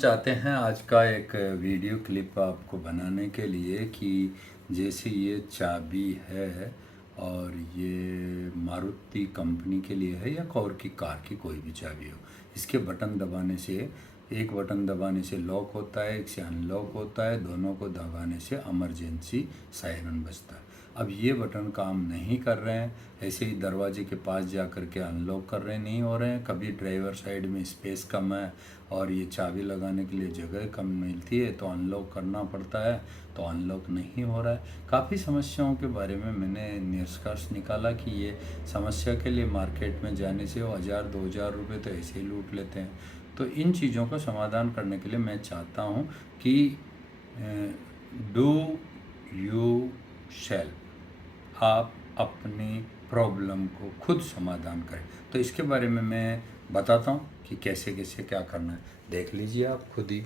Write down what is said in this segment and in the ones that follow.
चाहते हैं आज का एक वीडियो क्लिप आपको बनाने के लिए कि जैसे ये चाबी है और ये मारुति कंपनी के लिए है या और की कार की कोई भी चाबी हो। इसके बटन दबाने से एक बटन दबाने से लॉक होता है, एक से अनलॉक होता है, दोनों को दबाने से इमरजेंसी सायरन बजता है। अब ये बटन काम नहीं कर रहे हैं, ऐसे ही दरवाजे के पास जा कर के अनलॉक कर रहे नहीं हो रहे हैं। कभी ड्राइवर साइड में स्पेस कम है और ये चाबी लगाने के लिए जगह कम मिलती है तो अनलॉक करना पड़ता है, तो अनलॉक नहीं हो रहा है। काफ़ी समस्याओं के बारे में मैंने निष्कर्ष निकाला कि ये समस्या के लिए मार्केट में जाने से वो 1000-2000 रुपये तो ऐसे ही लूट लेते हैं। तो इन चीज़ों का समाधान करने के लिए मैं चाहता हूँ कि डू यू शेल्फ आप अपनी प्रॉब्लम को खुद समाधान करें। तो इसके बारे में मैं बताता हूँ कि कैसे कैसे क्या करना है, देख लीजिए आप खुद ही।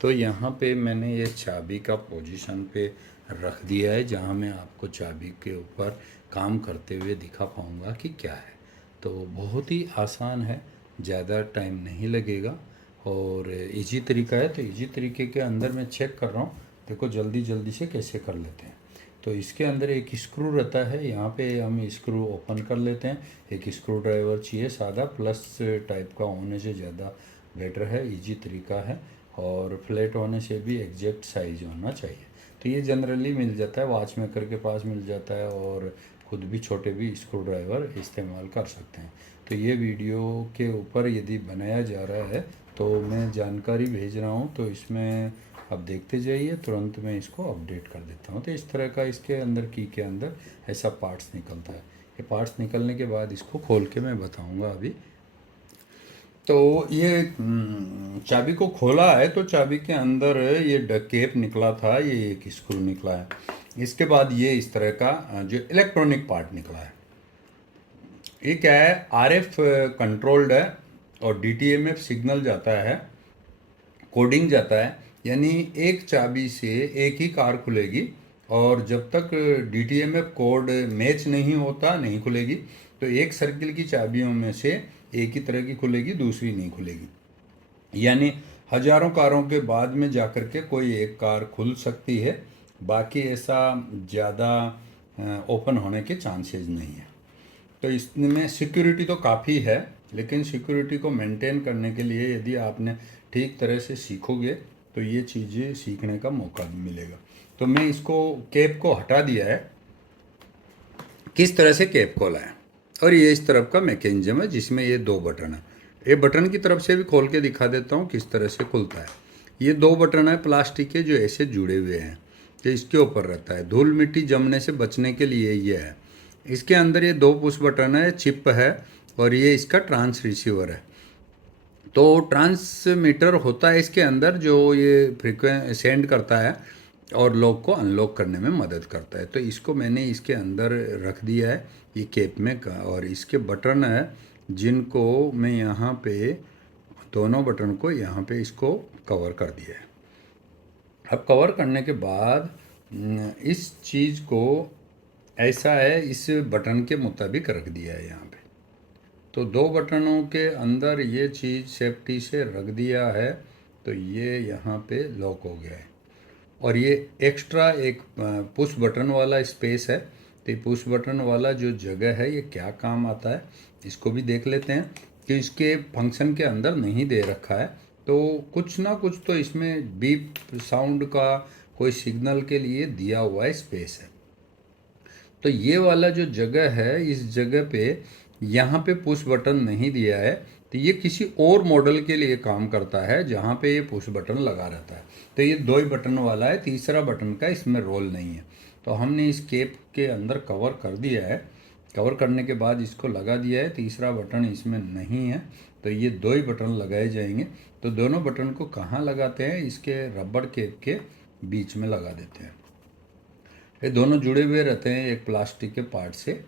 तो यहाँ पे मैंने ये चाबी का पोजीशन पे रख दिया है जहाँ मैं आपको चाबी के ऊपर काम करते हुए दिखा पाऊँगा कि क्या है। तो बहुत ही आसान है, ज़्यादा टाइम नहीं लगेगा और इजी तरीका है। तो इजी तरीके के अंदर मैं चेक कर रहा हूँ, देखो जल्दी जल्दी से कैसे कर लेते हैं। तो इसके अंदर एक स्क्रू रहता है, यहाँ पे हम स्क्रू ओपन कर लेते हैं। एक स्क्रू ड्राइवर चाहिए सादा, प्लस टाइप का होने से ज़्यादा बेटर है, इजी तरीका है। और फ्लैट होने से भी एग्जैक्ट साइज होना चाहिए। तो ये जनरली मिल जाता है, वॉच मेकर के पास मिल जाता है और खुद भी छोटे भी स्क्रू ड्राइवर इस्तेमाल कर सकते हैं। तो ये वीडियो के ऊपर यदि बनाया जा रहा है तो मैं जानकारी भेज रहा हूँ, तो इसमें अब देखते जाइए, तुरंत मैं इसको अपडेट कर देता हूँ। तो इस तरह का इसके अंदर की के अंदर ऐसा पार्ट्स निकलता है। ये पार्ट्स निकलने के बाद इसको खोल के मैं बताऊँगा अभी। तो ये चाबी को खोला है तो चाबी के अंदर ये केप निकला था, ये एक स्क्रू निकला है। इसके बाद ये इस तरह का जो इलेक्ट्रॉनिक पार्ट निकला है, ये क्या है, आरएफ कंट्रोल्ड है और डीटीएमएफ सिग्नल जाता है, कोडिंग जाता है। यानी एक चाबी से एक ही कार खुलेगी और जब तक डीटीएमएफ कोड मैच नहीं होता नहीं खुलेगी। तो एक सर्किल की चाबियों में से एक ही तरह की खुलेगी, दूसरी नहीं खुलेगी। यानी हजारों कारों के बाद में जाकर के कोई एक कार खुल सकती है, बाकी ऐसा ज़्यादा ओपन होने के चांसेस नहीं है। तो इसमें सिक्योरिटी तो काफ़ी है, लेकिन सिक्योरिटी को मेंटेन करने के लिए यदि आपने ठीक तरह से सीखोगे तो ये चीज़ें सीखने का मौका भी मिलेगा। तो मैं इसको कैप को हटा दिया है, किस तरह से कैप खोला है। और ये इस तरफ का मैकेनिज्म है जिसमें ये दो बटन है। ये बटन की तरफ से भी खोल के दिखा देता हूँ किस तरह से खुलता है। ये दो बटन है प्लास्टिक के जो ऐसे जुड़े हुए हैं, तो इसके ऊपर रहता है। धूल मिट्टी जमने से बचने के लिए ये है। इसके अंदर ये दो पुश बटन है, चिप है और ये इसका ट्रांस रिसीवर है। तो ट्रांसमीटर होता है इसके अंदर जो ये सेंड करता है और लॉक को अनलॉक करने में मदद करता है। तो इसको मैंने इसके अंदर रख दिया है ये कैप में और इसके बटन है जिनको मैं यहाँ पे दोनों बटन को यहाँ पे इसको कवर कर दिया है। अब कवर करने के बाद इस चीज़ को ऐसा है, इस बटन के मुताबिक रख दिया है यहाँ पे। तो दो बटनों के अंदर ये चीज़ सेफ्टी से रख दिया है, तो ये यहाँ पे लॉक हो गया है। और ये एक्स्ट्रा एक पुश बटन वाला स्पेस है। तो पुश बटन वाला जो जगह है ये क्या काम आता है इसको भी देख लेते हैं कि इसके फंक्शन के अंदर नहीं दे रखा है। तो कुछ ना कुछ तो इसमें बीप साउंड का कोई सिग्नल के लिए दिया हुआ है स्पेस है। तो ये वाला जो जगह है, इस जगह पे यहाँ पे पुश बटन नहीं दिया है, तो ये किसी और मॉडल के लिए काम करता है जहाँ पे ये पुश बटन लगा रहता है। तो ये दो ही बटन वाला है, तीसरा बटन का इसमें रोल नहीं है। तो हमने इस केप के अंदर कवर कर दिया है, कवर करने के बाद इसको लगा दिया है, तीसरा बटन इसमें नहीं है। तो ये दो ही बटन लगाए जाएंगे। तो दोनों बटन को कहाँ लगाते हैं, इसके रबड़ केप के बीच में लगा देते हैं। ये दोनों जुड़े हुए रहते हैं एक प्लास्टिक के पार्ट से,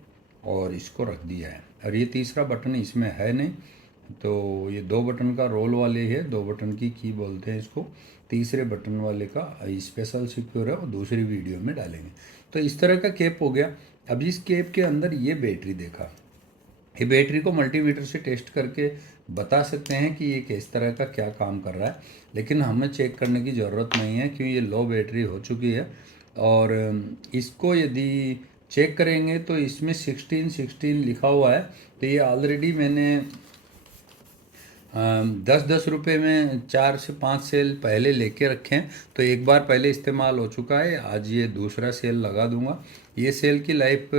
और इसको रख दिया है। और ये तीसरा बटन इसमें है नहीं, तो ये दो बटन का रोल वाले है, दो बटन की बोलते हैं इसको। तीसरे बटन वाले का स्पेशल सिक्योर है, वो दूसरी वीडियो में डालेंगे। तो इस तरह का केप हो गया। अब इस केप के अंदर ये बैटरी देखा, ये बैटरी को मल्टीमीटर से टेस्ट करके बता सकते हैं कि ये किस तरह का क्या काम कर रहा है, लेकिन हमें चेक करने की ज़रूरत नहीं है क्योंकि ये लो बैटरी हो चुकी है। और इसको यदि चेक करेंगे तो इसमें 16 लिखा हुआ है, तो ये ऑलरेडी मैंने 10-10 रुपये में 4 से 5 सेल पहले लेके रखे हैं, तो एक बार पहले इस्तेमाल हो चुका है। आज ये दूसरा सेल लगा दूंगा। ये सेल की लाइफ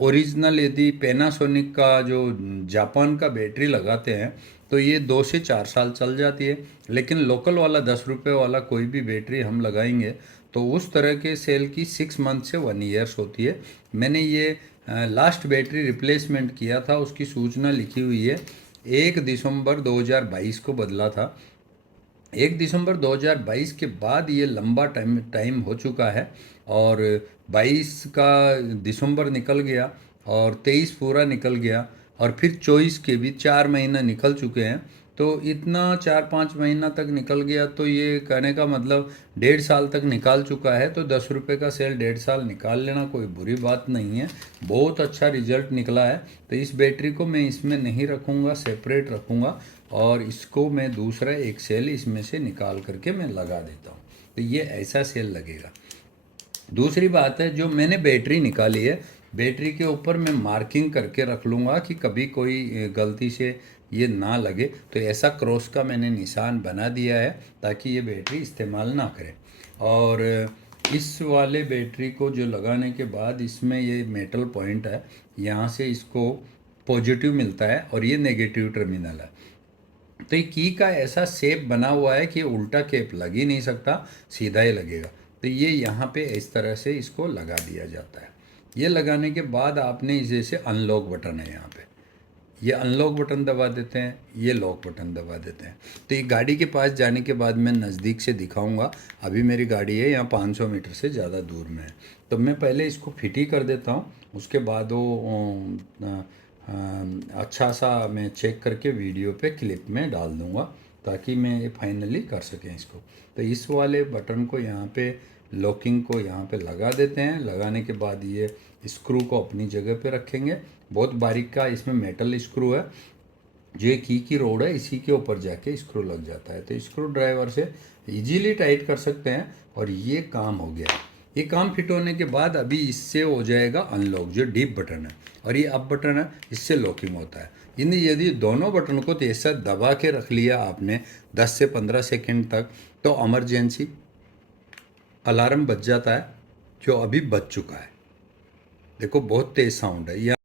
ओरिजिनल यदि पैनासोनिक का जो जापान का बैटरी लगाते हैं तो ये 2 से 4 साल चल जाती है, लेकिन लोकल वाला 10 रुपये वाला कोई भी बैटरी हम लगाएंगे तो उस तरह के सेल की 6 मंथ से 1 ईयर्स होती है। मैंने ये लास्ट बैटरी रिप्लेसमेंट किया था, उसकी सूचना लिखी हुई है। 1 दिसंबर 2022 को बदला था। 1 दिसंबर 2022 के बाद ये लंबा टाइम टाइम हो चुका है, और 22 का दिसंबर निकल गया और 23 पूरा निकल गया, और फिर 24 के भी 4 महीना निकल चुके हैं। तो इतना 4-5 महीना तक निकल गया, तो ये कहने का मतलब 1.5 साल तक निकाल चुका है। तो 10 रुपये का सेल 1.5 साल निकाल लेना कोई बुरी बात नहीं है, बहुत अच्छा रिजल्ट निकला है। तो इस बैटरी को मैं इसमें नहीं रखूँगा, सेपरेट रखूँगा, और इसको मैं दूसरा एक सेल इसमें से निकाल करके मैं लगा देता हूँ। तो ये ऐसा सेल लगेगा। दूसरी बात है, जो मैंने बैटरी निकाली है, बैटरी के ऊपर मैं मार्किंग करके रख लूँगा कि कभी कोई गलती से ये ना लगे। तो ऐसा क्रॉस का मैंने निशान बना दिया है ताकि ये बैटरी इस्तेमाल ना करे। और इस वाले बैटरी को जो लगाने के बाद इसमें ये मेटल पॉइंट है, यहाँ से इसको पॉजिटिव मिलता है और ये नेगेटिव टर्मिनल है। तो ये की का ऐसा शेप बना हुआ है कि उल्टा केप लग ही नहीं सकता, सीधा ही लगेगा। तो ये यहाँ पे इस तरह से इसको लगा दिया जाता है। ये लगाने के बाद आपने इस जैसे अनलॉक बटन है यहाँ पे, ये अनलॉक बटन दबा देते हैं, ये लॉक बटन दबा देते हैं। तो ये गाड़ी के पास जाने के बाद मैं नज़दीक से दिखाऊंगा। अभी मेरी गाड़ी है यहाँ 500 मीटर से ज़्यादा दूर में है, तो मैं पहले इसको फिट ही कर देता हूँ। उसके बाद वो अच्छा सा मैं चेक करके वीडियो पे क्लिप में डाल दूँगा ताकि मैं ये फाइनली कर सकें इसको। तो इस वाले बटन को यहाँ पे, लॉकिंग को यहाँ पे लगा देते हैं। लगाने के बाद ये स्क्रू को अपनी जगह पे रखेंगे। बहुत बारीक का इसमें मेटल स्क्रू है, जो ये की रोड है इसी के ऊपर जाके स्क्रू लग जाता है। तो स्क्रू ड्राइवर से इजीली टाइट कर सकते हैं, और ये काम हो गया। ये काम फिट होने के बाद अभी इससे हो जाएगा अनलॉक, जो डीप बटन है, और ये अप बटन है, इससे लॉकिंग होता है। इन यदि दोनों बटन को तो ऐसा दबा के रख लिया आपने 10 से 15 सेकंड तक, तो इमरजेंसी अलार्म बज जाता है, जो अभी बज चुका है। देखो बहुत तेज़ साउंड है।